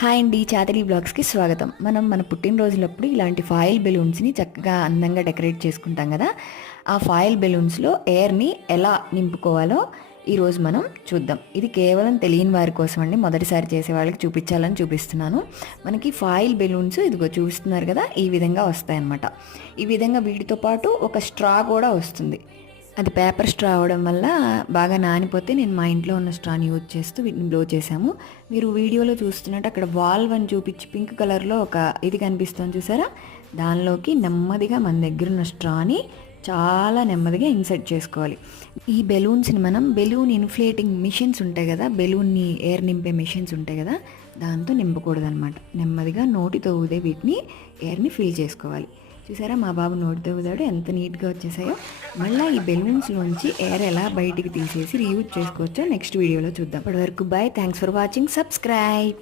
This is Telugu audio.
హాయ్ అండి, చాదరి బ్లాగ్స్కి స్వాగతం. మనం మన పుట్టినరోజులప్పుడు ఇలాంటి ఫాయిల్ బెలూన్స్ని చక్కగా అందంగా డెకరేట్ చేసుకుంటాం కదా. ఆ ఫాయిల్ బెలూన్స్లో ఎయిర్ని ఎలా నింపుకోవాలో ఈరోజు మనం చూద్దాం. ఇది కేవలం తెలియని వారి కోసం అండి, మొదటిసారి చేసే వాళ్ళకి చూపించాలని చూపిస్తున్నాను. మనకి ఫాయిల్ బెలూన్స్ ఇదిగో చూస్తున్నారు కదా, ఈ విధంగా వస్తాయన్నమాట. ఈ విధంగా వీటితో పాటు ఒక స్ట్రా కూడా వస్తుంది. అది పేపర్ స్ట్రా అవ్వడం వల్ల బాగా నానిపోతే నేను మా ఇంట్లో ఉన్న స్ట్రాని యూజ్ చేస్తూ వీటిని బ్లో చేశాము. మీరు వీడియోలో చూస్తున్నట్టు అక్కడ వాల్వ్ అని చూపించి పింక్ కలర్లో ఒక ఇది కనిపిస్తుంది చూసారా, దానిలోకి నెమ్మదిగా మన దగ్గర ఉన్న స్ట్రాని చాలా నెమ్మదిగా ఇన్సర్ట్ చేసుకోవాలి. ఈ బెలూన్స్ని మనం బెలూన్ ఇన్ఫ్లేటింగ్ మిషన్స్ ఉంటాయి కదా, బెలూన్ని ఎయిర్ నింపే మిషన్స్ ఉంటాయి కదా, దాంతో నింపకూడదు అనమాట. నెమ్మదిగా నోటితో ఊదే వీటిని ఎయిర్ని ఫిల్ చేసుకోవాలి. చూసారా, మా బాబు నోటితో ఊదాడు, ఎంత నీట్గా వచ్చేసాయో. మళ్ళీ ఈ బెలూన్స్లోంచి ఎయిర్ ఎలా బయటికి తీసేసి రీయూజ్ చేసుకోవచ్చో నెక్స్ట్ వీడియోలో చూద్దాం. ఇప్పటివరకు bye, thanks for watching, subscribe.